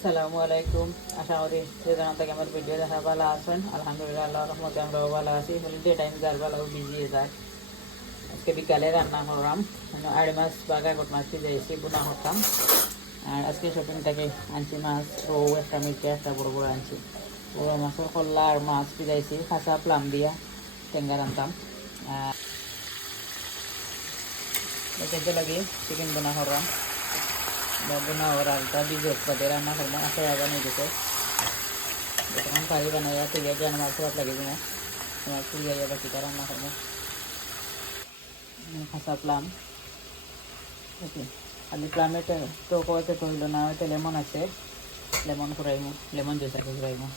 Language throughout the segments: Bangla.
আসসালামু আলাইকুম। আশা করি যে জানা থেকে আমার ভিডিও দেখা ভালো আছেন। আলহামদুলিল্লাহ, আল্লাহর রহমতে আমরাও ভালো আছি। ডে টাইম যার ভালো বিজি যায়। আজকে বিকালে রান্না করলাম আড়ি মাছ বা কাকট মাছ ভিজাইছি, বোনা করতাম। আর আজকে শপিং থেকে আনছি মাছ, রৌ একটা, মির্চা একটা, বড় বড় আনছি। বড় মাছের কল্লা আর মাছ ভিজাইছি, খাঁচা প্লাম দিয়া টেঙ্গা রান্তাম। আর এতে লাগে চিকেন বোনা করলাম। বোনা ওরা বিজত বাদে রান্না করবো। আশা আবার নিয়ে যেতে এখন পারি বানাইয়া তুইয়া দিয়ে আমার খারাপ লাগে না, তোমার তুইয়া বাকিটা রান্না করবো। খাঁচা প্লাম ওকে, খালি প্লামের টক হয়তো হইল না, হয়তো লেমন আছে, লেমন ফুরাইমো, লেমন জুস আছে ফুরাইমো।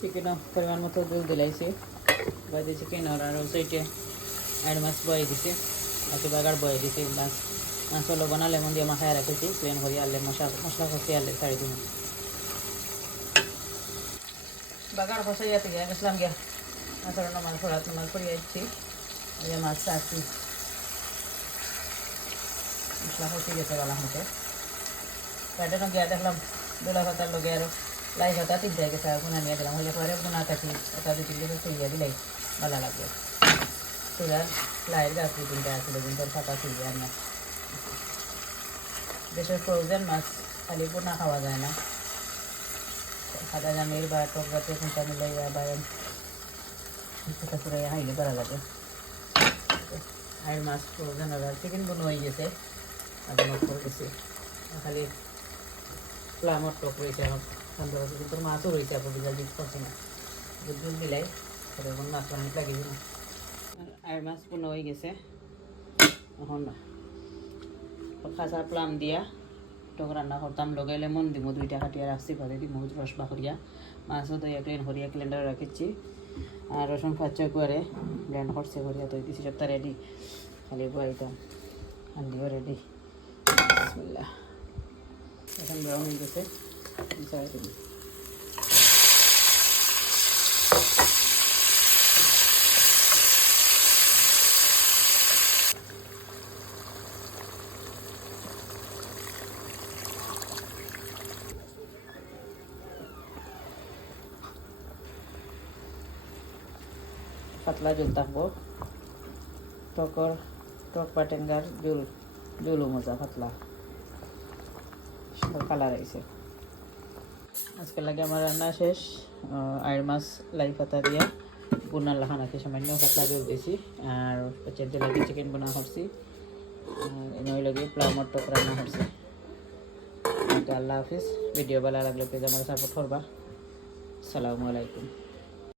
চিকেনও পরিমাণ মতো দুধ দিলাইছি, বাজে চিকেন আর সাইডে অ্যাড মাছ বয়ে দিছি, বাকি বাগার বয়ে দিছি। মাছ লবণ আর লেমন দিয়ে মাখায় রাখেছি, প্লেন করি আনলে মশলা কষি আনলে 3.5 বাগার বসাইয়া থেকে গেছিলাম গিয়া মাছের মাছ ফোড়াত মাছ ফরিয়ে এসেছি। মাছ রাখছি, মশলা কষি গেছে গলা মতো। প্যাটানো গিয়া দেখলাম দোলা পাতার লগে আরও লাই পাতা 3 গেছে, গুণা নিয়ে দিলাম। হইলে পরে গুণা থাকি ওটা 2-3 ছুঁইয়া দিলাই ভালো লাগবে। চুলার লাইয়ের গাছ 2-3টা আসলে কিন্তু পাতা ছুঁইয়া আর না। দেশের ফ্রোজেন মাছ খালি পোনা খাওয়া যায় না, সাদা জামির বা টক জাতীয় কোনটা মিলাইয়া বা পাতা ফুরাইয়া খাইলে ভালো লাগে। আর মাছ ফ্রোজেন আর চিকেন বোন হয়ে গেছে, আগে করে গেছি। খালি প্লামর টক রয়েছে এখন সুন্দর আছে, কিন্তু মাছও রয়েছে। আপনার বিজাল দিতে পারছি না, দুধ দিলাই এখন মাছ অনেক লাগিয়েছে না। আর মাছ বোন হয়ে গেছে। এখন খাঁচা প্লাম দিয়া টক রান্না করতাম, লগে লেমন দিব 2টা কাটিয়া রাখছি, পরে দিব রস বাকরিয়া। মাছও দইয়া প্লেন করিয়া ক্যালেন্ডারে রাখিছি। আর রসুন ফাঁচা করে ব্লেন্ড করছে করিয়া তো দিছি, সবটা রেডি, খালি বইতাম আন্ডিও রেডি। বিসমিল্লাহ, এখন ব্রাউন হয়ে গেছে। পাতলা জল থাকবো, টক পাটেঙ্গার জলও মজা, পাতলা সুন্দর কালার আইছে। আজকে লাগে আমার রান্না শেষ। আয়ের মাছ লাই পাতা দিয়া বোনার লাখান আছে, সামান্য পাতলা জল দিয়েছি। আর পেঁচের লাগে চিকেন বোনা করছি, এনে লাগে প্লাউমার টক রান্না করছি। আল্লাহ হাফিজ। ভিডিও ভালো লাগলে প্লিজ আমার সাপোর্ট করবা। আসসালামু আলাইকুম।